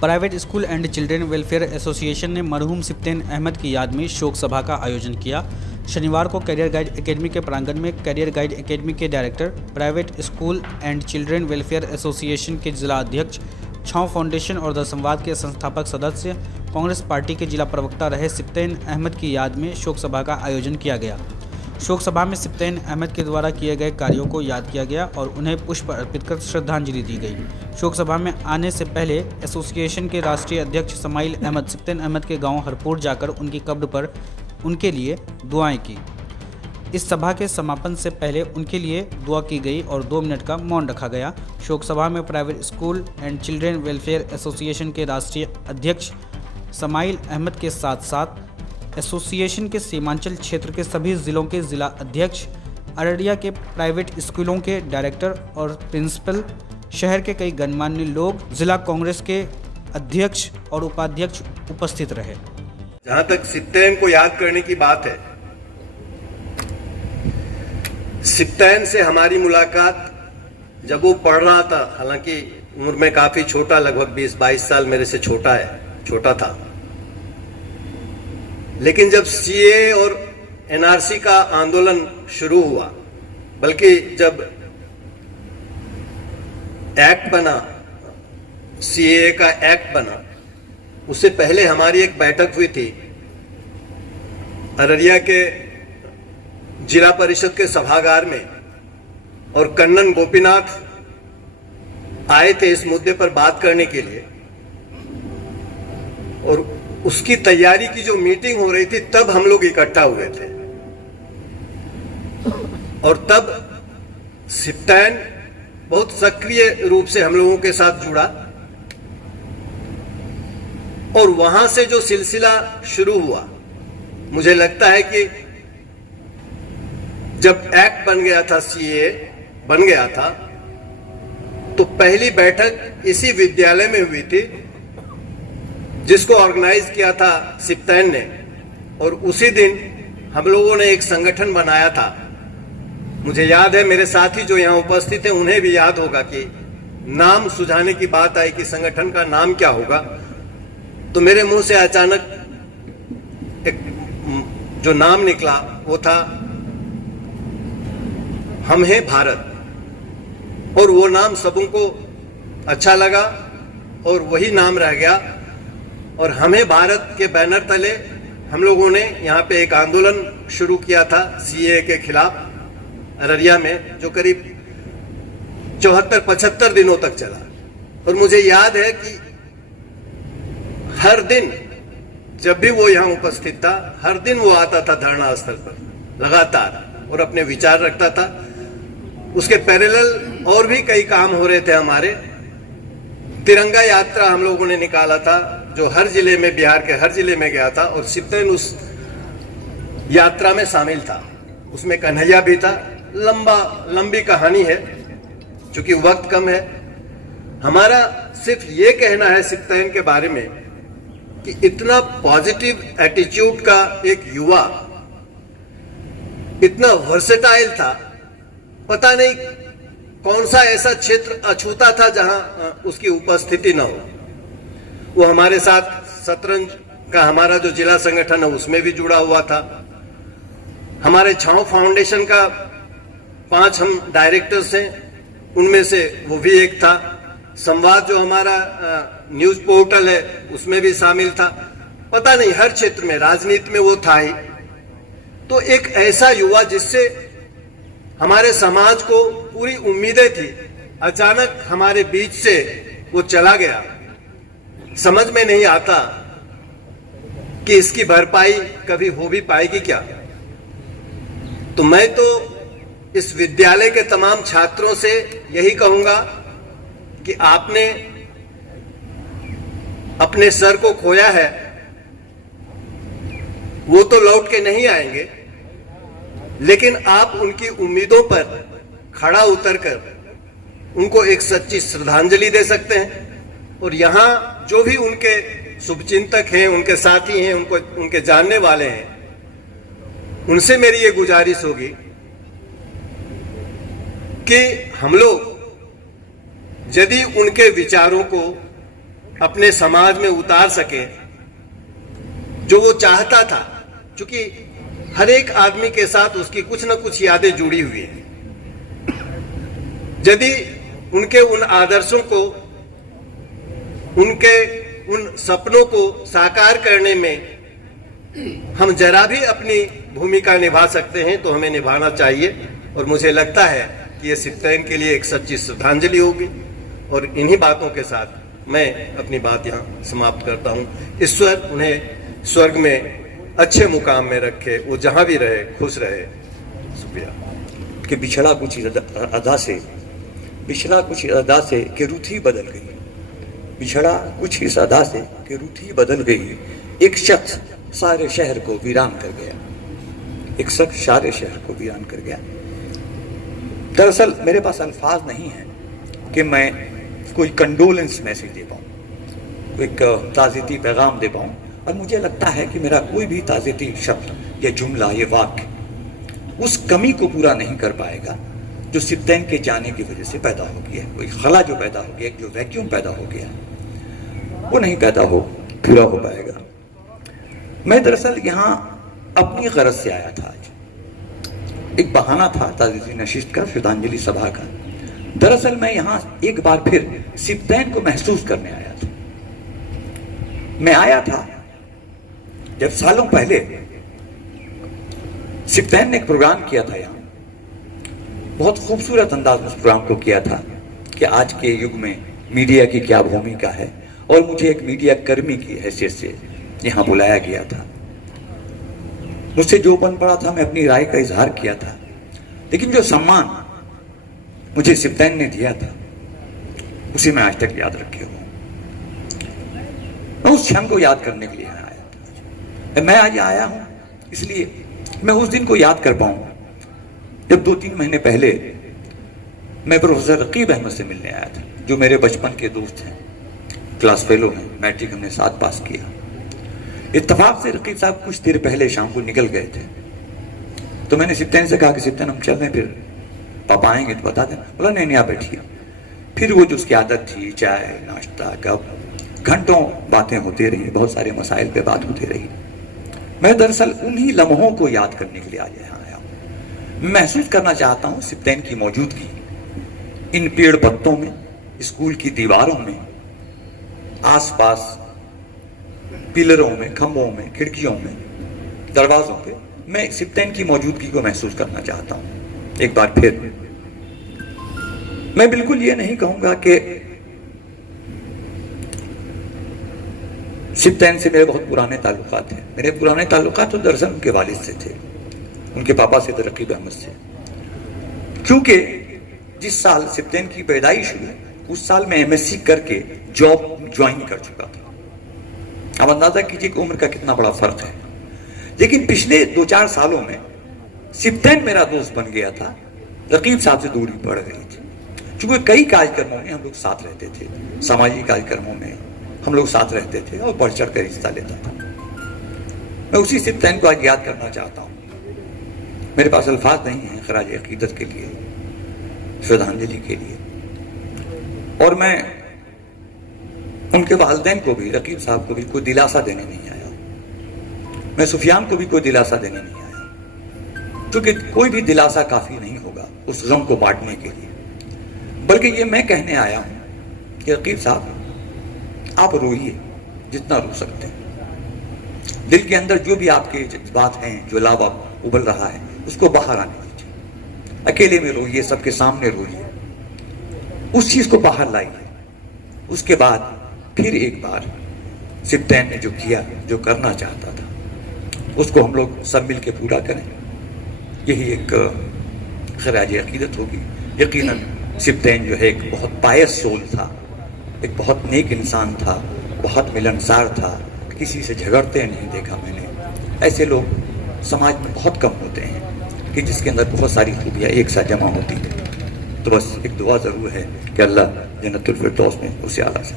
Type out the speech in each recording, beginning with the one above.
Private school and children welfare association ने मरहूम सिप्तेन अहमद की याद में शोक सभा का आयोजन किया। शनिवार को करियर गाइड एकेडमी के प्रांगण में करियर गाइड एकेडमी के director, private school and children welfare association के जिला अध्यक्ष, छाँव फाउंडेशन और द संवाद के संस्थापक सदस्य, कांग्रेस पार्टी के जिला प्रवक्ता रहे सिप्तेन अहमद की याद में शोक सभा का आयोजन किया गया। शोक सभा में सिप्तेन अहमद के द्वारा किए गए कार्यों को याद किया गया और उन्हें पुष्प अर्पित कर श्रद्धांजलि दी गई। शोक सभा में आने से पहले एसोसिएशन के राष्ट्रीय अध्यक्ष समाइल अहमद सिप्तेन अहमद के गांव हरपुर जाकर उनकी कब्र पर उनके लिए दुआएं की। इस सभा के समापन से पहले उनके लिए दुआ की गई और 2 मिनट का मौन रखा गया। शोक सभा में private school and children welfare association के राष्ट्रीय अध्यक्ष समाइल अहमद के साथ साथ एसोसिएशन के सीमांचल क्षेत्र के सभी जिलों के जिला अध्यक्ष, अररिया के प्राइवेट स्कूलों के डायरेक्टर और प्रिंसिपल, शहर के कई गणमान्य लोग, जिला कांग्रेस के अध्यक्ष और उपाध्यक्ष उपस्थित रहे। जहां तक सिप्तेन को याद करने की बात है, सिप्तेन से हमारी मुलाकात जब वो पढ़ रहा था, हालांकि उम्र में काफी छोटा, लगभग 20-22 साल मेरे से छोटा था, लेकिन जब सीए और एनआरसी का आंदोलन शुरू हुआ, बल्कि जब एक्ट बना, सीए का एक्ट बना, उससे पहले हमारी एक बैठक हुई थी अररिया के जिला परिषद के सभागार में, और कन्नन गोपीनाथ आए थे इस मुद्दे पर बात करने के लिए, और उसकी तैयारी की जो मीटिंग हो रही थी तब हम लोग इकट्ठा हुए थे। और तब सिप्तेन बहुत सक्रिय रूप से हम लोगों के साथ जुड़ा, और वहां से जो सिलसिला शुरू हुआ, मुझे लगता है कि जब एक्ट बन गया था, सीए बन गया था, तो पहली बैठक इसी विद्यालय में हुई थी जिसको ऑर्गेनाइज किया था सिप्तेन ने, और उसी दिन हम लोगों ने एक संगठन बनाया था। मुझे याद है, मेरे साथी जो यहाँ उपस्थित हैं उन्हें भी याद होगा कि नाम सुझाने की बात आई कि संगठन का नाम क्या होगा, तो मेरे मुंह से अचानक एक जो नाम निकला वो था हम हैं भारत, और वो नाम सबों को अच्छा लगा और वही नाम रह गया। और हमें भारत के बैनर तले हम लोगों ने यहाँ पे एक आंदोलन शुरू किया था सीए के खिलाफ अररिया में, जो करीब 74-75 दिनों तक चला। और मुझे याद है कि हर दिन जब भी वो यहाँ उपस्थित था, हर दिन वो आता था धरना स्थल पर लगातार और अपने विचार रखता था। उसके पैरेलल और भी कई काम हो रहे थे हमारे। तिरंगा यात्रा हम लोगों ने निकाला था, जो हर जिले में, बिहार के हर जिले में गया था, और सिप्तेन उस यात्रा में शामिल था। उसमें कन्हैया भी था। लंबी कहानी है, क्योंकि वक्त कम है। हमारा सिर्फ ये कहना है सिप्तेन के बारे में कि इतना पॉजिटिव एटीट्यूड का एक युवा, इतना वर्सेटाइल था, पता नहीं कौन सा ऐसा क्षेत्र अछूता था जहां उसकी उपस्थिति न हो। वो हमारे साथ शतरंज का हमारा जो जिला संगठन है उसमें भी जुड़ा हुआ था। हमारे छाँव फाउंडेशन का 5 हम डायरेक्टर्स हैं, उनमें से वो भी एक था। संवाद जो हमारा न्यूज पोर्टल है उसमें भी शामिल था। पता नहीं हर क्षेत्र में, राजनीति में वो था ही। तो एक ऐसा युवा जिससे हमारे समाज को पूरी उम्मीदें थी, अचानक हमारे बीच से वो चला गया। समझ में नहीं आता कि इसकी भरपाई कभी हो भी पाएगी क्या। तो मैं तो इस विद्यालय के तमाम छात्रों से यही कहूंगा कि आपने अपने सर को खोया है, वो तो लौट के नहीं आएंगे, लेकिन आप उनकी उम्मीदों पर खड़ा उतरकर उनको एक सच्ची श्रद्धांजलि दे सकते हैं। और यहाँ जो भी उनके शुभचिंतक हैं, उनके साथी हैं, उनके जानने वाले हैं, उनसे मेरी ये गुजारिश होगी कि हम लोग यदि उनके विचारों को अपने समाज में उतार सके जो वो चाहता था, क्योंकि हर एक आदमी के साथ उसकी कुछ न कुछ यादें जुड़ी हुई हैं। यदि उनके उन आदर्शों को, उनके उन सपनों को साकार करने में हम जरा भी अपनी भूमिका निभा सकते हैं तो हमें निभाना चाहिए। और मुझे लगता है कि ये सिप्तैन के लिए एक सच्ची श्रद्धांजलि होगी। और इन्हीं बातों के साथ मैं अपनी बात यहाँ समाप्त करता हूँ। ईश्वर उन्हें स्वर्ग में अच्छे मुकाम में रखे, वो जहाँ भी रहे खुश रहे। शुक्रिया। कि बिछड़ा कुछ इस अदा से कि रुत ही बदल गई, बिछड़ा कुछ इस अदा से कि रुत ही बदल गई। एक शख्स सारे शहर को वीरान कर गया, एक शख्स सारे शहर को वीरान कर गया। दरअसल मेरे पास अल्फाज नहीं है कि मैं कोई कंडोलेंस मैसेज दे पाऊँ, एक ताज़ियती पैगाम दे पाऊँ। और मुझे लगता है कि मेरा कोई भी ताज़ियती शब्द या जुमला या वाक्य उस कमी को पूरा नहीं कर पाएगा जो सिप्तैन के जाने की वजह से पैदा हो गया। कोई खला जो पैदा हो गया, जो वैक्यूम पैदा हो गया, वो नहीं पूरा हो पाएगा। मैं दरअसल यहाँ अपनी गरज से आया था। आज एक बहाना था ताज़ियती नशिस्त का, श्रद्धांजलि सभा का। दरअसल मैं यहाँ एक बार फिर सिप्तैन को महसूस करने आया था। मैं आया था जब सालों पहले सिप्तैन ने एक प्रोग्राम किया था यहाँ, बहुत खूबसूरत अंदाज में उस प्रोग्राम को किया था कि आज के युग में मीडिया की क्या भूमिका है, और मुझे एक मीडिया कर्मी की हैसियत से यहाँ बुलाया गया था। मुझसे जो बन पड़ा था मैं अपनी राय का इजहार किया था, लेकिन जो सम्मान मुझे सिप्तैन ने दिया था उसे मैं आज तक याद रखे हुआ। मैं उस क्षण को याद करने के लिए आया था। मैं आज आया हूं इसलिए मैं उस दिन को याद कर पाऊं जब 2-3 महीने पहले मैं प्रोफेसर रकीब अहमद से मिलने आया था, जो मेरे बचपन के दोस्त हैं, क्लास फेलो हैं, मैट्रिक हमने साथ पास किया। इत्तेफाक से रकीब साहब कुछ देर पहले शाम को निकल गए थे, तो मैंने सिप्तैन से कहा कि सिप्तैन हम चल रहे हैं, फिर पापा आएंगे तो बता देना। बोला नहीं आप बैठिए। फिर वो जो उसकी आदत थी, चाय नाश्ता, कप, घंटों बातें होती रही, बहुत सारे मसाइल पे बात होती रही। मैं दरअसल उन्हीं लम्हों को याद करने के लिए आज यहाँ आया हूँ। महसूस करना चाहता हूँ सिप्तैन की मौजूदगी इन पेड़ पत्तों में, स्कूल की दीवारों में, आसपास पिलरों में, खंभों में, खिड़कियों में, दरवाजों पे। मैं सिप्तैन की मौजूदगी को महसूस करना चाहता हूँ एक बार फिर। मैं बिल्कुल ये नहीं कहूंगा कि सिप्तैन से मेरे बहुत पुराने ताल्लुकात हैं। मेरे पुराने ताल्लुकात तो दरअसल उनके वालिद से थे, उनके पापा से थे, रकीब अहमद से। क्योंकि जिस साल सिप्तैन की पैदाइश हुई उस साल मैं एमएससी करके जॉब ज्वाइन कर चुका था। अब अंदाजा कीजिए कि उम्र का कितना बड़ा फर्क है। लेकिन पिछले 2-4 सालों में सिप्तैन मेरा दोस्त बन गया था, रकीब साहब से दूरी बढ़ गई थी। क्योंकि कई कार्यक्रमों में हम लोग साथ रहते थे, सामाजिक कार्यक्रमों में हम लोग साथ रहते थे और बढ़ चढ़ कर हिस्सा लेता था। मैं उसी सिप्तैन को आज याद करना चाहता हूँ। मेरे पास अल्फाज नहीं है खराज अकीदत के लिए, श्रद्धांजलि के लिए। और मैं उनके वालिदैन को भी, रकीब साहब को भी कोई दिलासा देने नहीं आया। मैं सुफियान को भी कोई दिलासा देने नहीं आया, क्योंकि कोई भी दिलासा काफी नहीं होगा उस गम को बांटने के लिए। बल्कि ये मैं कहने आया हूं कि रकीब साहब आप रोइए जितना रो सकते हैं। दिल के अंदर जो भी आपके जज्बात हैं, जो लावा उबल रहा है, उसको बाहर आने दीजिए। अकेले में रोइए, सबके सामने रोइए, उस चीज को बाहर लाइए। उसके बाद फिर एक बार सिप्तैन ने जो किया, जो करना चाहता था, उसको हम लोग सब मिल के पूरा करें। यही एक खराज अकीदत होगी। यकीनन सिप्तैन जो है एक बहुत पायस सोल था, एक बहुत नेक इंसान था, बहुत मिलनसार था, किसी से झगड़ते नहीं देखा मैंने। ऐसे लोग समाज में बहुत कम होते हैं कि जिसके अंदर बहुत सारी खूबियाँ एक साथ जमा होती है। तो बस एक दुआ ज़रूर है कि अल्लाह जन्नतुल फिरदौस में उसे आला से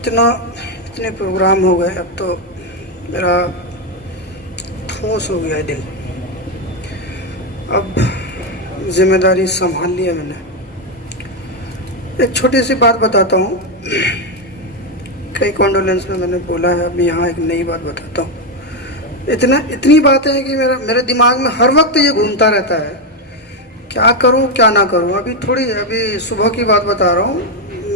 इतने प्रोग्राम हो गए, अब तो मेरा ठोस हो गया है दिल। अब जिम्मेदारी संभाल लिया मैंने। एक छोटी सी बात बताता हूँ। कई कॉन्डोलेंस में मैंने बोला है, अभी यहाँ एक नई बात बताता हूँ। इतनी बातें हैं कि मेरे दिमाग में हर वक्त ये घूमता रहता है, क्या करूँ क्या ना करूँ। अभी सुबह की बात बता रहा हूँ।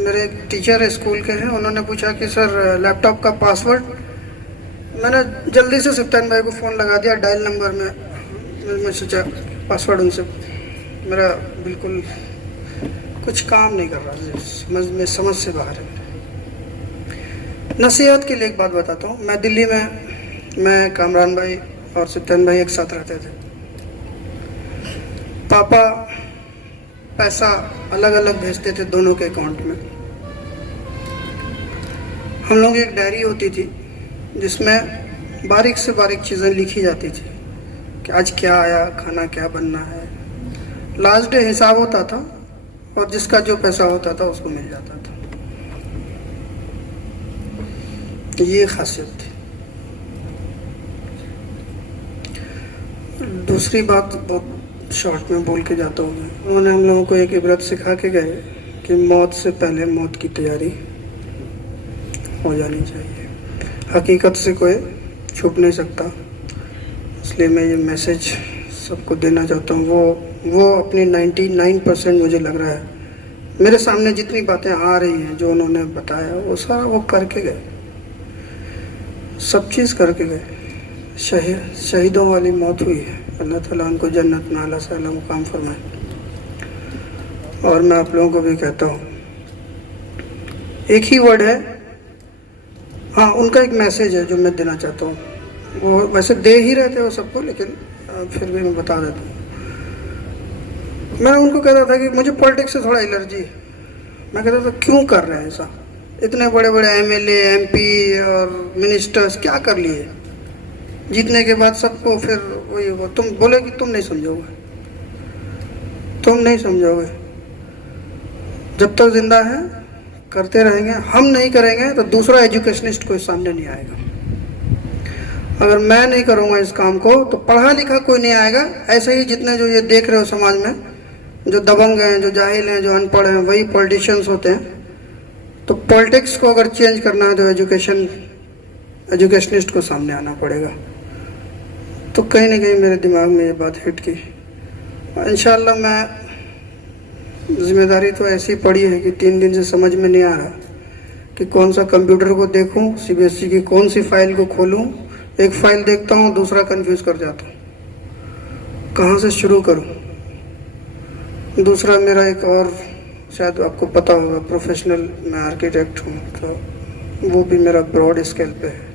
मेरे एक टीचर है स्कूल के हैं, उन्होंने पूछा कि सर लैपटॉप का पासवर्ड। मैंने जल्दी से सिप्तान भाई को फ़ोन लगा दिया डायल नंबर में। मैं सोचा पासवर्ड उनसे, मेरा बिल्कुल कुछ काम नहीं कर रहा, समझ से बाहर है। नसीहत के लिए एक बात बताता हूँ। मैं दिल्ली में, मैं कामरान भाई और सिप्तान भाई एक साथ रहते थे। पापा पैसा अलग अलग भेजते थे दोनों के अकाउंट में। हम लोग एक डायरी होती थी जिसमें बारीक से बारीक चीज़ें लिखी जाती थी कि आज क्या आया, खाना क्या बनना है। लास्ट डे हिसाब होता था और जिसका जो पैसा होता था उसको मिल जाता था। ये खासियत थी। दूसरी बात बहुत शॉर्ट में बोल के जाता हूँ। उन्होंने हम लोगों को एक इबरत सिखा के गए कि मौत से पहले मौत की तैयारी हो जानी चाहिए। हकीकत से कोई छुप नहीं सकता, इसलिए मैं ये मैसेज सबको देना चाहता हूँ। वो अपनी 99% मुझे लग रहा है, मेरे सामने जितनी बातें आ रही हैं जो उन्होंने बताया वो सारा वो करके गए, सब चीज़ करके गए। शहीदों वाली मौत हुई है। अल्लाह ताला उनको जन्नत में आला से आला मुकाम फरमाए। और मैं आप लोगों को भी कहता हूँ, एक ही वर्ड है, हाँ, उनका एक मैसेज है जो मैं देना चाहता हूँ। वो वैसे दे ही रहते हैं वो सबको, लेकिन फिर भी मैं बता देता हूँ। मैं उनको कहता था कि मुझे पॉलिटिक्स से थोड़ा एलर्जी है। मैं कहता था क्यों कर रहे हैं ऐसा, इतने बड़े बड़े एमएलए एमपी और मिनिस्टर्स क्या कर लिए, जीतने के बाद सबको फिर वही वो तुम बोले कि तुम नहीं समझोगे, जब तक जिंदा है करते रहेंगे। हम नहीं करेंगे तो दूसरा एजुकेशनिस्ट कोई सामने नहीं आएगा। अगर मैं नहीं करूँगा इस काम को तो पढ़ा लिखा कोई नहीं आएगा। ऐसे ही जितने जो ये देख रहे हो समाज में, जो दबंग हैं, जो जाहिल हैं, जो अनपढ़ हैं, वही पॉलिटिशियंस होते हैं। तो पॉलिटिक्स को अगर चेंज करना है तो एजुकेशनिस्ट को सामने आना पड़ेगा। तो कहीं ना कहीं मेरे दिमाग में ये बात हिट की। इंशाल्लाह मैं, जिम्मेदारी तो ऐसी पड़ी है कि 3 दिन से समझ में नहीं आ रहा कि कौन सा कंप्यूटर को देखूं, सीबीएसई की कौन सी फाइल को खोलूं। एक फाइल देखता हूं, दूसरा कंफ्यूज कर जाता हूं, कहाँ से शुरू करूं। दूसरा मेरा एक और, शायद आपको पता होगा, प्रोफेशनल मैं आर्किटेक्ट हूँ, तो वो भी मेरा ब्रॉड स्केल पे है।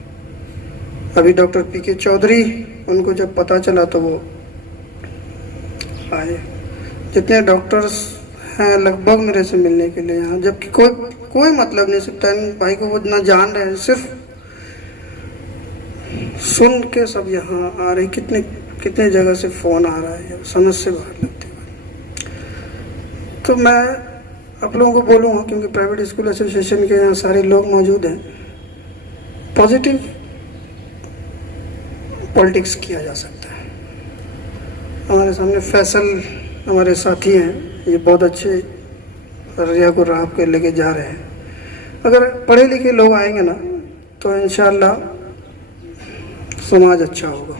अभी डॉक्टर पीके चौधरी, उनको जब पता चला तो वो आए। जितने डॉक्टर्स हैं लगभग मेरे से मिलने के लिए यहाँ, जबकि कोई मतलब नहीं। सिप्तान भाई को वो ना जान रहे हैं, सिर्फ सुन के सब यहाँ आ रहे। कितने जगह से फ़ोन आ रहा है, समझ से बाहर लगते हुए। तो मैं आप लोगों को बोलूँगा, क्योंकि प्राइवेट स्कूल एसोसिएशन के यहाँ सारे लोग मौजूद हैं, पॉजिटिव पॉलिटिक्स किया जा सकता है। हमारे सामने फैसल हमारे साथी हैं, ये बहुत अच्छे रवैया को राह पे लेके जा रहे हैं। अगर पढ़े लिखे लोग आएंगे ना तो इंशाअल्लाह समाज अच्छा होगा।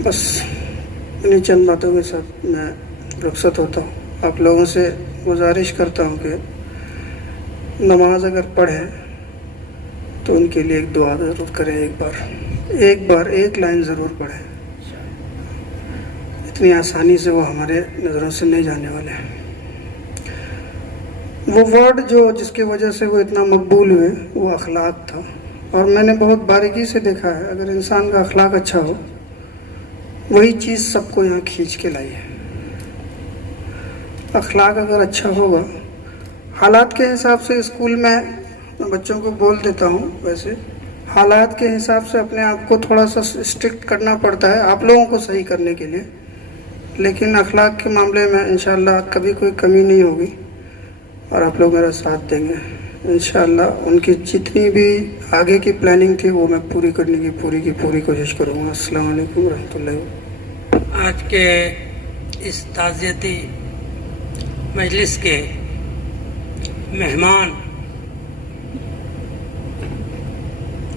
बस इन्हीं चंद बातों के साथ मैं रुखसत होता हूँ। आप लोगों से गुजारिश करता हूँ कि नमाज अगर पढ़े तो उनके लिए एक दुआ ज़रूर करें। एक लाइन ज़रूर पढ़ें। इतनी आसानी से वो हमारे नज़रों से नहीं जाने वाले हैं। वो वर्ड जो जिसकी वजह से वो इतना मकबूल हुए वो अखलाक था। और मैंने बहुत बारीकी से देखा है, अगर इंसान का अखलाक अच्छा हो वही चीज़ सबको यहाँ खींच के लाई है। अखलाक अगर अच्छा होगा, हालात के हिसाब से स्कूल में मैं बच्चों को बोल देता हूँ, वैसे हालात के हिसाब से अपने आप को थोड़ा सा स्ट्रिक्ट करना पड़ता है आप लोगों को सही करने के लिए, लेकिन अखलाक के मामले में इंशाअल्लाह कभी कोई कमी नहीं होगी और आप लोग मेरा साथ देंगे इंशाअल्लाह। उनकी जितनी भी आगे की प्लानिंग थी वो मैं पूरी करने की पूरी कोशिश करूँगा। अस्सलाम वालेकुम रहमतुल्लाहि। आज के इस ताज़ियती मजलिस के मेहमान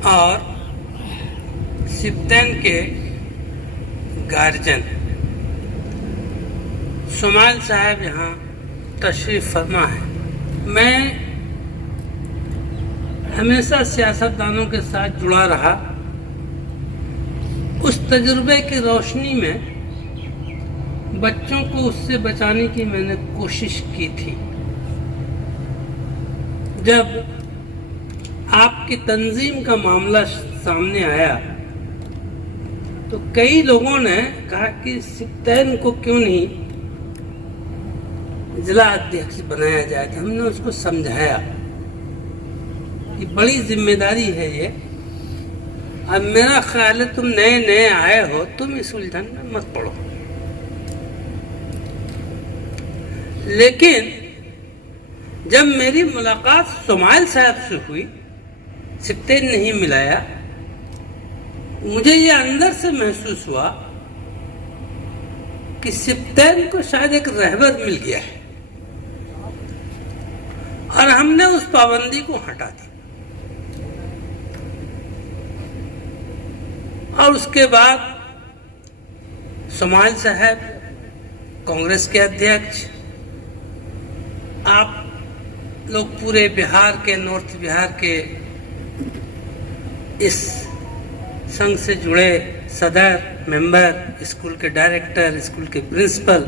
और सिप्तैन के गार्जियन, सुमाइल साहब यहाँ तशरीफ़ फरमा है। मैं हमेशा सियासतदानों के साथ जुड़ा रहा। उस तजुर्बे की रोशनी में बच्चों को उससे बचाने की मैंने कोशिश की थी। जब आपकी तंजीम का मामला सामने आया तो कई लोगों ने कहा कि सिप्तैन को क्यों नहीं जिला अध्यक्ष बनाया जाए। तो हमने उसको समझाया कि बड़ी जिम्मेदारी है ये। अब मेरा ख्याल है तुम नए नए आए हो, तुम इस उलझन में मत पड़ो। लेकिन जब मेरी मुलाकात सुमाइल साहब से हुई, सिप्तैन नहीं मिलाया, मुझे ये अंदर से महसूस हुआ कि सिप्तैन को शायद एक रहबर मिल गया है और हमने उस पाबंदी को हटा दी। और उसके बाद सुमाइल साहब कांग्रेस के अध्यक्ष, आप लोग पूरे बिहार के, नॉर्थ बिहार के इस संघ से जुड़े सदर, मेंबर, स्कूल के डायरेक्टर, स्कूल के प्रिंसिपल,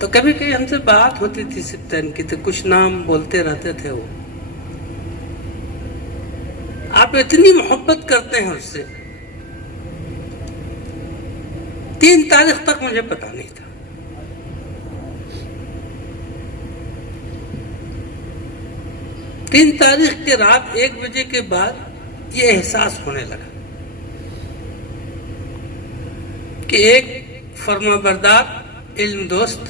तो कभी कभी हमसे बात होती थी सिप्तैन की, तो कुछ नाम बोलते रहते थे वो। आप इतनी मोहब्बत करते हैं उससे। 3 तारीख तक मुझे पता नहीं था। 3 तारीख के रात 1 बजे के बाद ये एहसास होने लगा कि एक फरमाबरदार इल्म दोस्त,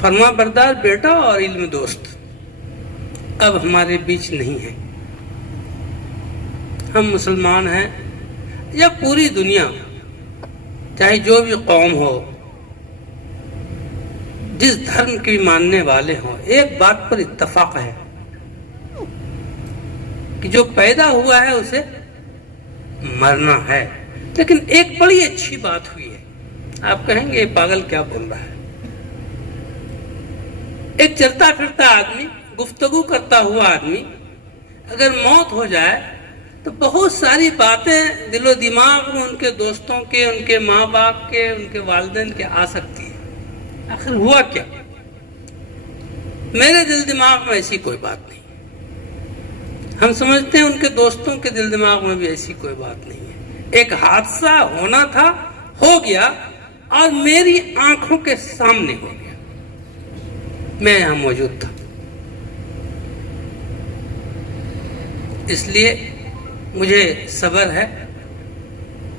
फरमाबरदार बेटा और इल्म दोस्त अब हमारे बीच नहीं है। हम मुसलमान हैं या पूरी दुनिया, चाहे जो भी कौम हो, जिस धर्म के मानने वाले हों, एक बात पर इत्तफाक है कि जो पैदा हुआ है उसे मरना है। लेकिन एक बड़ी अच्छी बात हुई है। आप कहेंगे ये पागल क्या बोल रहा है। एक चलता फिरता आदमी, गुफ्तगू करता हुआ आदमी, अगर मौत हो जाए तो बहुत सारी बातें दिलो दिमाग में उनके दोस्तों के, उनके माँ बाप के, उनके वालिदैन के आ सकती है। आखिर हुआ क्या? मेरे दिल दिमाग में ऐसी कोई बात नहीं। हम समझते हैं उनके दोस्तों के दिल दिमाग में भी ऐसी कोई बात नहीं है। एक हादसा होना था, हो गया, और मेरी आंखों के सामने हो गया। मैं यहां मौजूद था। इसलिए मुझे सब्र है,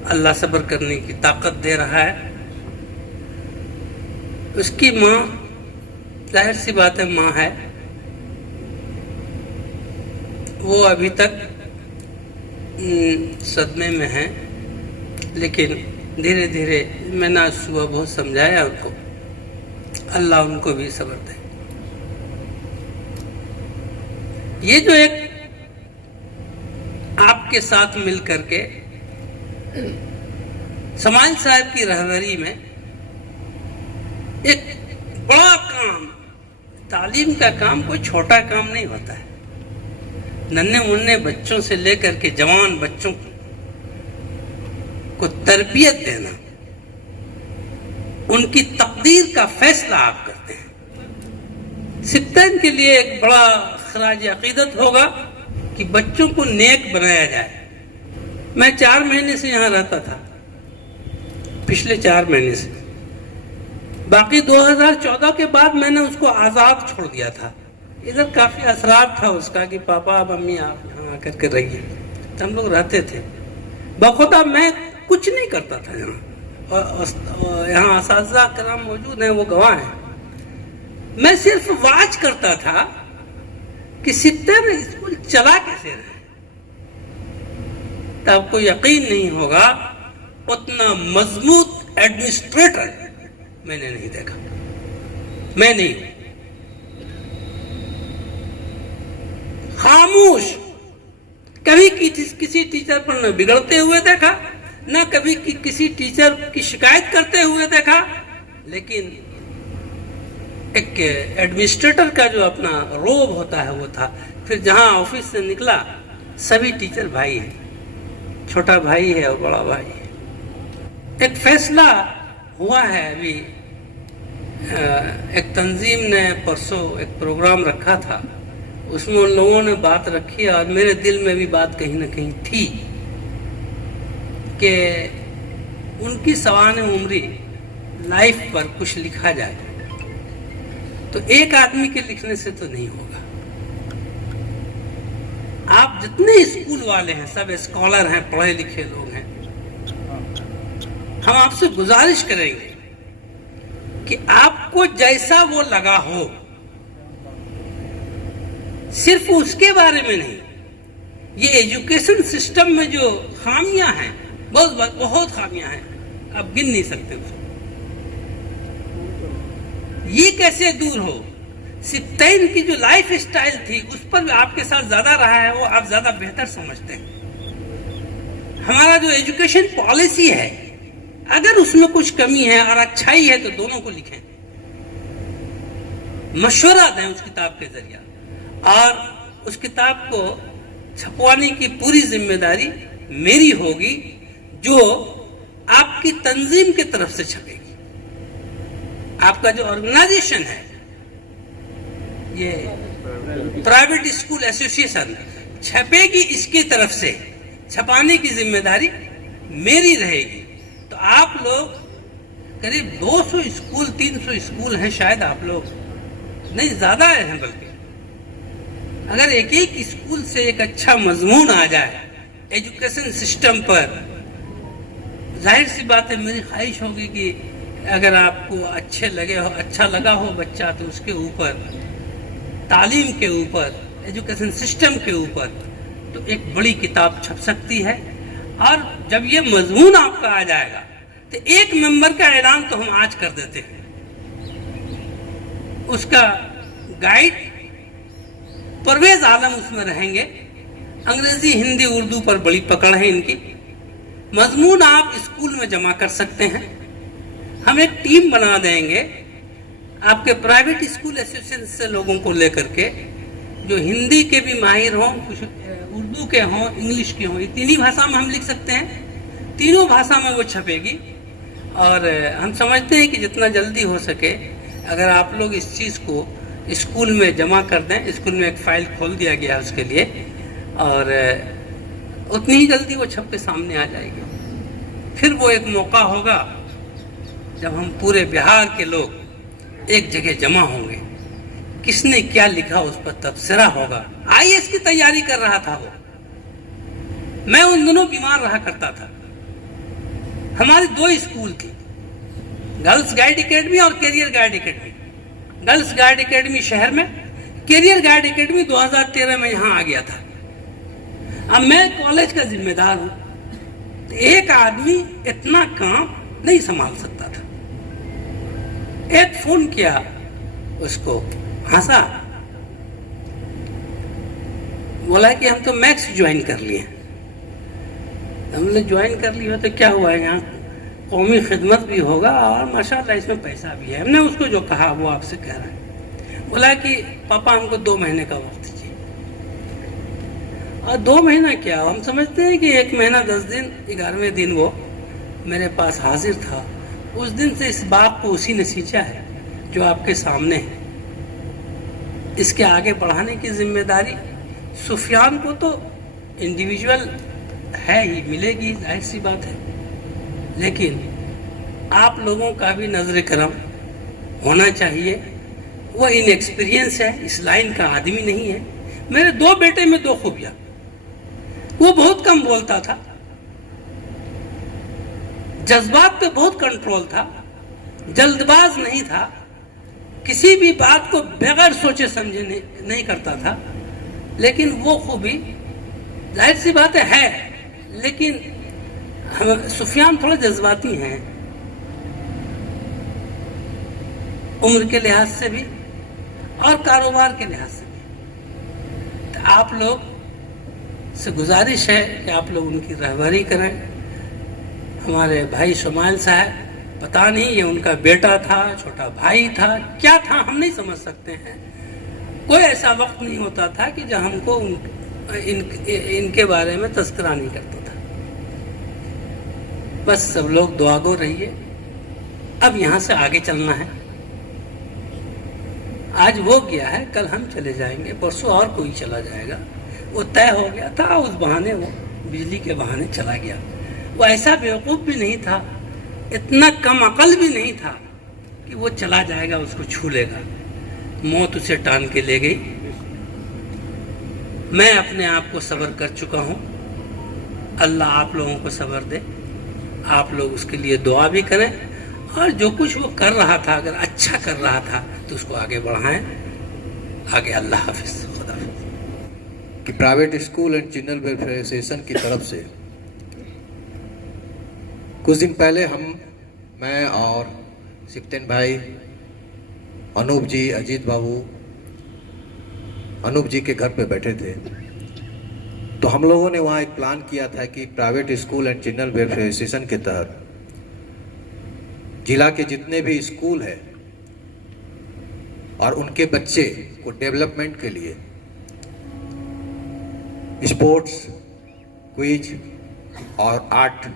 अल्लाह सब्र करने की ताकत दे रहा है। उसकी माँ, जाहिर सी बात है माँ है, वो अभी तक सदमे में है, लेकिन धीरे धीरे मैंने आज सुबह बहुत समझाया उनको। अल्लाह उनको भी सब्र दे। ये जो एक आपके साथ मिल करके सुमाइल साहब की रहबरी में एक बड़ा काम, तालीम का काम कोई छोटा काम नहीं होता है। नन्हे मुन्ने बच्चों से लेकर के जवान बच्चों को तरबियत देना, उनकी तकदीर का फैसला आप करते हैं। सिप्तैन के लिए एक बड़ा खराज अकीदत होगा कि बच्चों को नेक बनाया जाए। मैं 4 महीने से यहाँ रहता था, पिछले 4 महीने से। बाकी 2014 के बाद मैंने उसको आज़ाद छोड़ दिया था। इधर काफ़ी असरार था उसका कि पापा अब मम्मी आप यहाँ आकर के रहिए, तो हम लोग रहते थे। बखुदा मैं कुछ नहीं करता था यहाँ, और यहाँ असातिज़ा कराम मौजूद हैं, वो गवाह हैं। मैं सिर्फ वाच करता था कि सिप्तैन स्कूल चला कैसे रहे। तो आपको यकीन नहीं होगा, उतना मजबूत एडमिनिस्ट्रेटर मैंने नहीं देखा। मैं नहीं, खामोश, कभी किसी टीचर पर न बिगड़ते हुए देखा, न कभी किसी टीचर की शिकायत करते हुए देखा। लेकिन एक एडमिनिस्ट्रेटर का जो अपना रोब होता है वो था। फिर जहां ऑफिस से निकला, सभी टीचर भाई हैं, छोटा भाई है और बड़ा भाई है। एक फैसला हुआ है अभी, एक तंजीम ने परसों एक प्रोग्राम रखा था, उसमें उन लोगों ने बात रखी और मेरे दिल में भी बात कहीं ना कहीं थी कि उनकी सवाने उम्री लाइफ पर कुछ लिखा जाए। तो एक आदमी के लिखने से तो नहीं होगा। आप जितने स्कूल वाले हैं सब स्कॉलर हैं, पढ़े लिखे लोग हैं। हम आपसे गुजारिश करेंगे कि आपको जैसा वो लगा हो, सिर्फ उसके बारे में नहीं, ये एजुकेशन सिस्टम में जो खामियां हैं, बहुत खामियां हैं, आप गिन नहीं सकते उसको। ये कैसे दूर हो? सिप्तैन की जो लाइफ स्टाइल थी उस पर आपके साथ ज्यादा रहा है, वो आप ज्यादा बेहतर समझते हैं। हमारा जो एजुकेशन पॉलिसी है, अगर उसमें कुछ कमी है और अच्छाई है तो दोनों को लिखें, मशवरा दें उस किताब के जरिए, और उस किताब को छपवाने की पूरी जिम्मेदारी मेरी होगी, जो आपकी तंजीम की तरफ से छपेगी। आपका जो ऑर्गेनाइजेशन है, ये प्राइवेट स्कूल एसोसिएशन छपेगी, इसकी तरफ से छपाने की जिम्मेदारी मेरी रहेगी। तो आप लोग करीब 200 स्कूल 300 स्कूल हैं, शायद आप लोग नहीं, ज्यादा हैं बल्कि। अगर एक एक स्कूल से एक अच्छा मजमून आ जाए एजुकेशन सिस्टम पर, जाहिर सी बात है मेरी ख्वाहिश होगी कि अगर आपको अच्छा लगा हो बच्चा, तो उसके ऊपर, तालीम के ऊपर, एजुकेशन सिस्टम के ऊपर तो एक बड़ी किताब छप सकती है। और जब ये मजमून आपका आ जाएगा तो एक मेंबर का ऐलान तो हम आज कर देते हैं, उसका गाइड परवेज आलम उसमें रहेंगे। अंग्रेजी, हिंदी, उर्दू पर बड़ी पकड़ है इनकी। मजमून आप स्कूल में जमा कर सकते हैं। हम एक टीम बना देंगे आपके प्राइवेट स्कूल एसोसिएशन से लोगों को लेकर के, जो हिंदी के भी माहिर हों, कुछ उर्दू के हों, इंग्लिश के हों। ये तीन ही भाषा में हम लिख सकते हैं, तीनों भाषा में वो छपेगी। और हम समझते हैं कि जितना जल्दी हो सके अगर आप लोग इस चीज़ को स्कूल में जमा कर दें, स्कूल में एक फाइल खोल दिया गया है उसके लिए, और उतनी ही जल्दी वो छप के सामने आ जाएगी। फिर वो एक मौका होगा जब हम पूरे बिहार के लोग एक जगह जमा होंगे, किसने क्या लिखा उस पर तबसरा होगा। आईएएस की तैयारी कर रहा था वो, मैं उन दिनों बीमार रहा करता था। हमारी 2 स्कूल थी, गर्ल्स गाइड एकेडमी और career guide academy. Girls guide academy शहर में, कैरियर गाइड एकेडमी 2013 में यहाँ आ गया था। अब मैं कॉलेज का जिम्मेदार हूँ, तो एक आदमी इतना काम नहीं संभाल सकता था। एक फोन किया उसको, हंसा, बोला कि हम तो मैक्स ज्वाइन कर लिए। हमने ज्वाइन कर लिया तो क्या हुआ है, यहाँ कौमी खिदमत भी होगा और माशाल्लाह इसमें पैसा भी है। हमने उसको जो कहा वो आपसे कह रहा है। बोला कि पापा हमको 2 महीने का वक्त दीजिए। और 2 महीना क्या, हम समझते हैं कि 1 महीना 10 दिन, 11वें दिन वो मेरे पास हाजिर था। उस दिन से इस बात को उसी ने सींचा है जो आपके सामने है। इसके आगे बढ़ाने की जिम्मेदारी सुफियान को तो इंडिविजुअल है ही, मिलेगी, जाहिर सी बात है, लेकिन आप लोगों का भी नजर करम होना चाहिए। वो इनएक्सपीरियंस है, इस लाइन का आदमी नहीं है। मेरे 2 बेटे में 2 खूबियां, वो बहुत कम बोलता था, जज्बात पे बहुत कंट्रोल था, जल्दबाज नहीं था, किसी भी बात को बगैर सोचे समझे नहीं करता था। लेकिन वो खूबी जाहिर सी बात है, लेकिन सुफियान थोड़े जज्बाती हैं। उम्र के लिहाज से भी और कारोबार के लिहाज से भी। तो आप लोग से गुजारिश है कि आप लोग उनकी रहबरी करें। हमारे भाई शमाइल साहब, पता नहीं ये उनका बेटा था, छोटा भाई था, क्या था हम नहीं समझ सकते हैं। कोई ऐसा वक्त नहीं होता था कि जब हमको इनके बारे में तस्करा नहीं करता था। बस सब लोग दुआगो रहिए। अब यहाँ से आगे चलना है। आज वो गया है, कल हम चले जाएंगे, परसों और कोई चला जाएगा। वो तय हो गया था, उस बहाने वो बिजली के बहाने चला गया। वो ऐसा बेवकूफ़ भी नहीं था, इतना कम अकल भी नहीं था कि वो चला जाएगा, उसको छू लेगा। मौत उसे टान के ले गई। मैं अपने आप को सब्र कर चुका हूँ। अल्लाह आप लोगों को सब्र दे। आप लोग उसके लिए दुआ भी करें, और जो कुछ वो कर रहा था, अगर अच्छा कर रहा था तो उसको आगे बढ़ाएं। आगे अल्लाह हाफिज़, खुदा हाफिज़। कि private school and children welfare association की तरफ से कुछ दिन पहले मैं और सिप्तेन भाई, अनूप जी, अजीत बाबू, अनूप जी के घर पे बैठे थे। तो हम लोगों ने वहाँ एक प्लान किया था कि private school and children welfare association के तहत जिला के जितने भी स्कूल हैं और उनके बच्चे को डेवलपमेंट के लिए स्पोर्ट्स, क्विज और आर्ट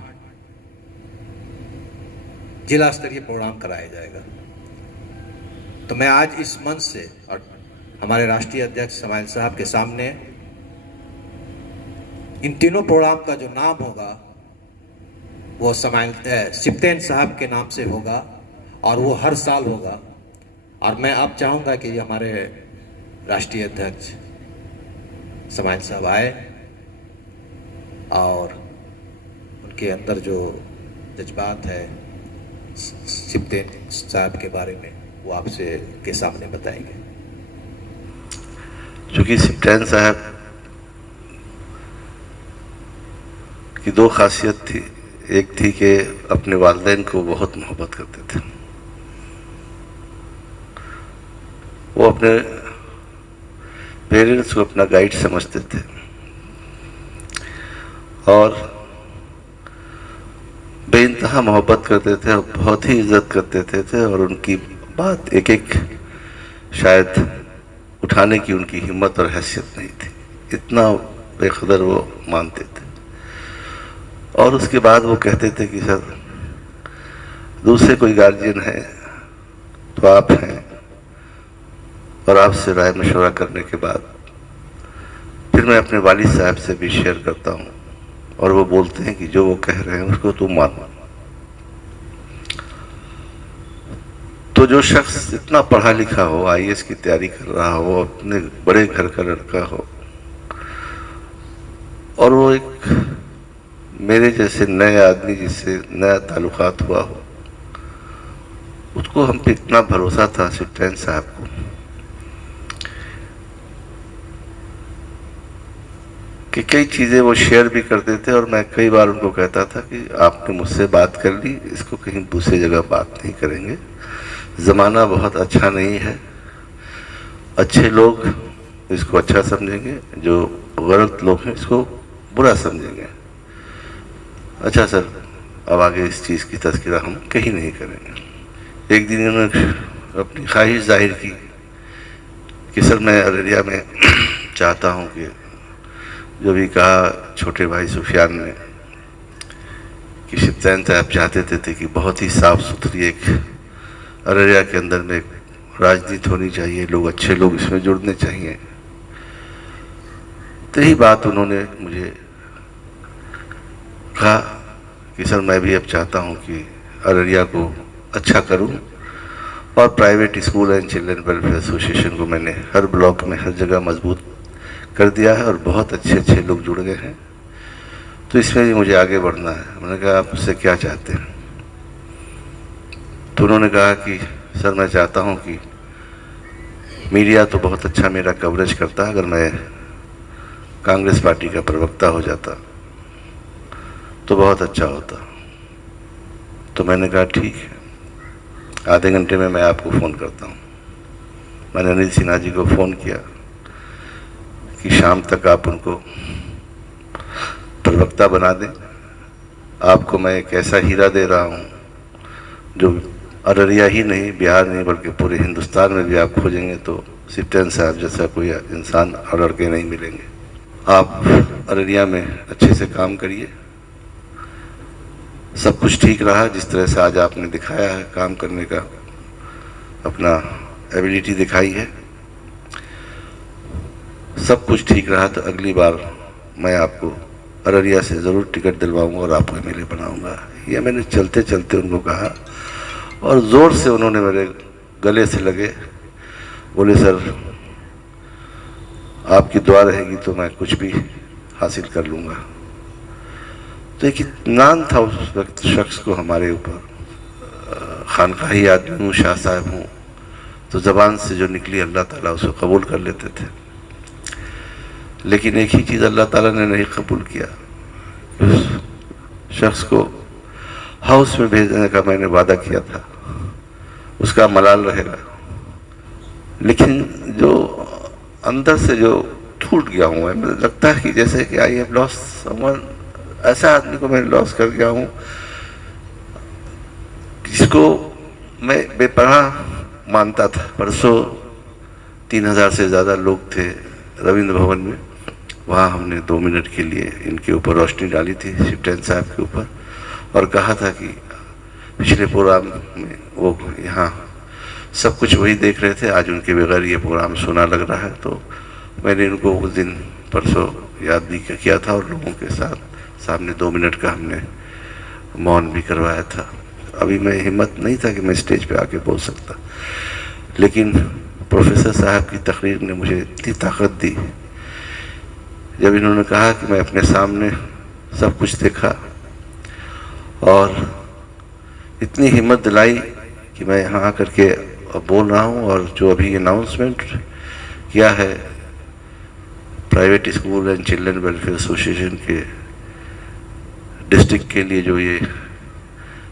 जिला स्तरीय प्रोग्राम कराया जाएगा। तो मैं आज इस मंच से और हमारे राष्ट्रीय अध्यक्ष शमाइल साहब के सामने इन तीनों प्रोग्राम का जो नाम होगा वो सिप्तेन साहब के नाम से होगा, और वो हर साल होगा। और मैं अब चाहूँगा कि हमारे राष्ट्रीय अध्यक्ष शमाइल साहब आए और उनके अंदर जो जज्बात है सिप्तेन साहब के बारे में वो आपसे के सामने बताएंगे। चूँकि सिप्तेन साहब की दो खासियत थी। एक थी कि अपने वालिदैन को बहुत मोहब्बत करते थे। वो अपने पेरेंट्स को अपना गाइड समझते थे और बेइंतहा मोहब्बत करते थे और बहुत ही इज्जत करते थे और उनकी बात एक एक शायद उठाने की उनकी हिम्मत और हैसियत नहीं थी। इतना बेकदर वो मानते थे। और उसके बाद वो कहते थे कि सर दूसरे कोई गार्जियन है तो आप हैं, और आपसे राय मशवरा करने के बाद फिर मैं अपने वालिद साहब से भी शेयर करता हूँ और वो बोलते हैं कि जो वो कह रहे हैं उसको तुम मानो। तो जो शख्स इतना पढ़ा लिखा हो, IAS की तैयारी कर रहा हो, अपने बड़े घर का लड़का हो, और वो एक मेरे जैसे नए आदमी जिससे नया ताल्लुकात हुआ हो, उसको हम पे इतना भरोसा था सिप्तेन साहब को कि कई चीज़ें वो शेयर भी करते थे। और मैं कई बार उनको कहता था कि आपने मुझसे बात कर ली, इसको कहीं दूसरी जगह बात नहीं करेंगे। ज़माना बहुत अच्छा नहीं है, अच्छे लोग इसको अच्छा समझेंगे, जो गलत लोग हैं इसको बुरा समझेंगे। अच्छा सर, अब आगे इस चीज़ की तज़किरा हम कहीं नहीं करेंगे। एक दिन उन्होंने अपनी ख्वाहिश जाहिर की कि सर मैं अररिया में चाहता हूँ कि जो भी कहा छोटे भाई सुफियान ने कि सिप्तेन साहब चाहते थे कि बहुत ही साफ़ सुथरी एक अररिया के अंदर में राजनीति होनी चाहिए, लोग अच्छे लोग इसमें जुड़ने चाहिए। तो यही बात उन्होंने मुझे कहा कि सर मैं भी अब चाहता हूँ कि अररिया को अच्छा करूँ, और private school and children welfare association को मैंने हर ब्लॉक में हर जगह मजबूत कर दिया है और बहुत अच्छे अच्छे लोग जुड़ गए हैं। तो इसमें भी मुझे आगे बढ़ना है। मैंने कहा आप मुझसे क्या चाहते हैं? तो उन्होंने कहा कि सर मैं चाहता हूँ कि मीडिया तो बहुत अच्छा मेरा कवरेज करता है, अगर मैं कांग्रेस पार्टी का प्रवक्ता हो जाता तो बहुत अच्छा होता। तो मैंने कहा ठीक है, आधे घंटे में मैं आपको फ़ोन करता हूँ। मैंने अनिल सिन्हा जी को फ़ोन किया कि शाम तक आप उनको प्रवक्ता बना दें। आपको मैं एक ऐसा हीरा दे रहा हूँ जो अररिया ही नहीं, बिहार नहीं, बल्कि पूरे हिंदुस्तान में भी आप खोजेंगे तो सिप्टेन साहब जैसा कोई इंसान और लड़के नहीं मिलेंगे। आप अररिया में अच्छे से काम करिए। सब कुछ ठीक रहा जिस तरह से आज आपने दिखाया है, काम करने का अपना एबिलिटी दिखाई है, सब कुछ ठीक रहा तो अगली बार मैं आपको अररिया से ज़रूर टिकट दिलवाऊंगा और आपको मेले बनाऊंगा। ये मैंने चलते चलते उनको कहा और ज़ोर से उन्होंने मेरे गले से लगे, बोले सर आपकी दुआ रहेगी तो मैं कुछ भी हासिल कर लूँगा। तो एक इत्मीनान था उस वक्त शख्स को हमारे ऊपर। खानकाही आदमी हूँ, शाह साहब हूँ, तो ज़बान से जो निकली अल्लाह ताला उसको कबूल कर लेते थे। लेकिन एक ही चीज़ अल्लाह ताला ने नहीं कबूल किया, उस शख्स को हाउस में भेजने का मैंने वादा किया था, उसका मलाल रहेगा। लेकिन जो अंदर से जो टूट गया हूँ, मुझे लगता है कि जैसे कि आई हैव लॉस्ट समवन, ऐसा आदमी को मैं लॉस कर गया हूँ जिसको मैं बेपनाह मानता था। परसों 3000 से ज़्यादा लोग थे रविंद्र भवन में, वहाँ हमने 2 मिनट के लिए इनके ऊपर रोशनी डाली थी, सिप्टेन साहब के ऊपर, और कहा था कि पिछले प्रोग्राम में वो यहाँ सब कुछ वही देख रहे थे, आज उनके बगैर ये प्रोग्राम सुना लग रहा है। तो मैंने उनको उस दिन परसों याद भी किया था और लोगों के साथ सामने 2 मिनट का हमने मौन भी करवाया था। अभी मैं हिम्मत नहीं था कि मैं स्टेज पे आके बोल सकता, लेकिन प्रोफेसर साहब की तकरीर ने मुझे इतनी ताकत दी जब इन्होंने कहा कि मैं अपने सामने सब कुछ देखा और इतनी हिम्मत दिलाई कि मैं यहाँ आकर के बोल रहा हूँ। और जो अभी अनाउंसमेंट किया है private school and children welfare association के डिस्ट्रिक्ट के लिए जो ये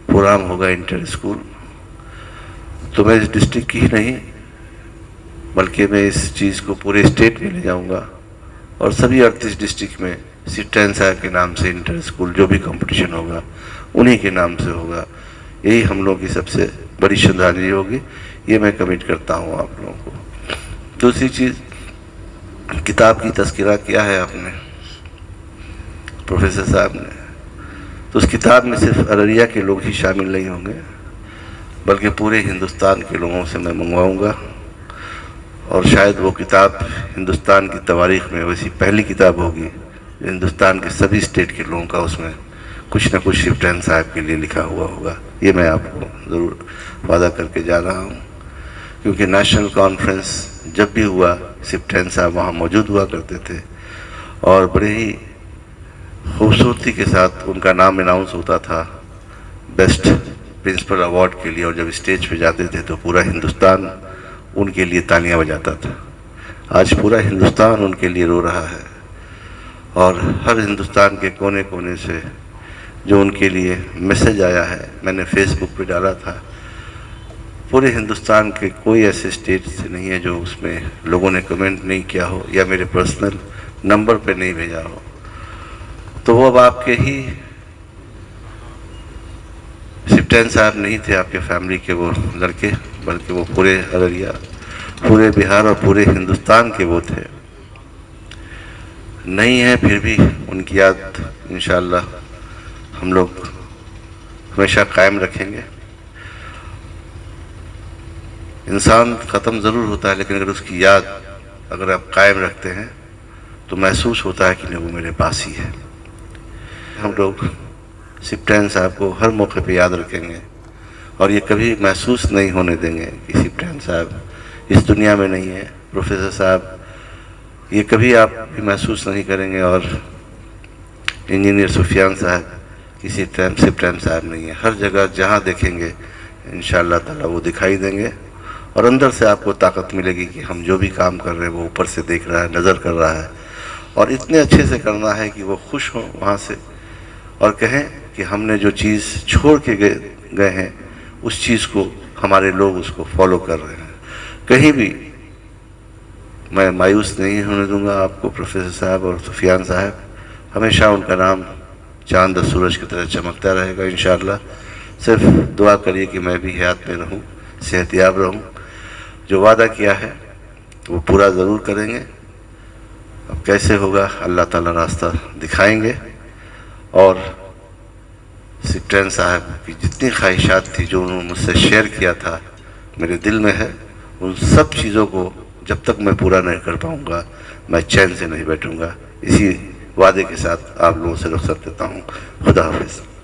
प्रोग्राम होगा इंटर स्कूल, तो मैं इस डिस्ट्रिक्ट की ही नहीं बल्कि मैं इस चीज़ को पूरे स्टेट में ले जाऊंगा और सभी 38 डिस्ट्रिक्ट में सिप्टेन साहब के नाम से इंटर स्कूल जो भी कंपटीशन होगा उन्हीं के नाम से होगा। यही हम लोगों की सबसे बड़ी श्रद्धांजलि होगी, ये मैं कमिट करता हूँ आप लोगों को। दूसरी चीज़, किताब की तस्करा किया है आपने प्रोफेसर साहब ने, तो उस किताब में सिर्फ अररिया के लोग ही शामिल नहीं होंगे बल्कि पूरे हिंदुस्तान के लोगों से मैं मंगवाऊंगा। और शायद वो किताब हिंदुस्तान की तवारीख़ में वैसी पहली किताब होगी जो हिंदुस्तान के सभी स्टेट के लोगों का उसमें कुछ न कुछ सिप्टेन साहब के लिए लिखा हुआ होगा। ये मैं आपको ज़रूर वादा करके जा रहा हूँ, क्योंकि नेशनल कॉन्फ्रेंस जब भी हुआ सिप्टेन साहब वहाँ मौजूद हुआ करते थे और बड़े ही खूबसूरती के साथ उनका नाम अनाउंस होता था बेस्ट प्रिंसिपल अवार्ड के लिए, और जब स्टेज पे जाते थे तो पूरा हिंदुस्तान उनके लिए तालियां बजाता था। आज पूरा हिंदुस्तान उनके लिए रो रहा है और हर हिंदुस्तान के कोने कोने से जो उनके लिए मैसेज आया है, मैंने फेसबुक पे डाला था, पूरे हिंदुस्तान के कोई ऐसे स्टेट से नहीं है जो उसमें लोगों ने कमेंट नहीं किया हो या मेरे पर्सनल नंबर पे नहीं भेजा हो। तो वो अब आपके ही सिप्टेन साहब नहीं थे, आपके फैमिली के वो लड़के, बल्कि वो पूरे अररिया, पूरे बिहार और पूरे हिंदुस्तान के वो थे। नहीं है फिर भी उनकी याद इंशाअल्लाह हम लोग हमेशा कायम रखेंगे। इंसान ख़त्म ज़रूर होता है, लेकिन अगर उसकी याद अगर आप कायम रखते हैं तो महसूस होता है कि नहीं वो मेरे पास ही है। हम लोग सिप्टेन साहब को हर मौके पे याद रखेंगे और ये कभी महसूस नहीं होने देंगे कि सिप्टेन साहब इस दुनिया में नहीं है। प्रोफेसर साहब ये कभी आप भी महसूस नहीं करेंगे, और इंजीनियर सुफियान साहब किसी टाइम सिप्टेन साहब नहीं है। हर जगह जहाँ देखेंगे इंशाअल्लाह ताला वो दिखाई देंगे और अंदर से आपको ताकत मिलेगी कि हम जो भी काम कर रहे हैं वो ऊपर से देख रहा है, नज़र कर रहा है, और इतने अच्छे से करना है कि वो खुश हों वहाँ से और कहें कि हमने जो चीज़ छोड़ के गए हैं उस चीज़ को हमारे लोग उसको फॉलो कर रहे हैं। कहीं भी मैं मायूस नहीं होने दूंगा आपको, प्रोफेसर साहब और सुफियान साहब, हमेशा उनका नाम चांद और सूरज की तरह चमकता रहेगा इंशाअल्लाह। सिर्फ दुआ करिए कि मैं भी हयात में रहूं, सेहतयाब रहूं। जो वादा किया है वो पूरा ज़रूर करेंगे। अब कैसे होगा अल्लाह ताला रास्ता दिखाएंगे। और सिप्टेन साहब की जितनी ख्वाहिशात थी जो उन्होंने मुझसे शेयर किया था मेरे दिल में है, उन सब चीज़ों को जब तक मैं पूरा नहीं कर पाऊँगा मैं चैन से नहीं बैठूँगा। इसी वादे के साथ आप लोगों से रुखसत लेता हूँ। खुदा हाफिज़।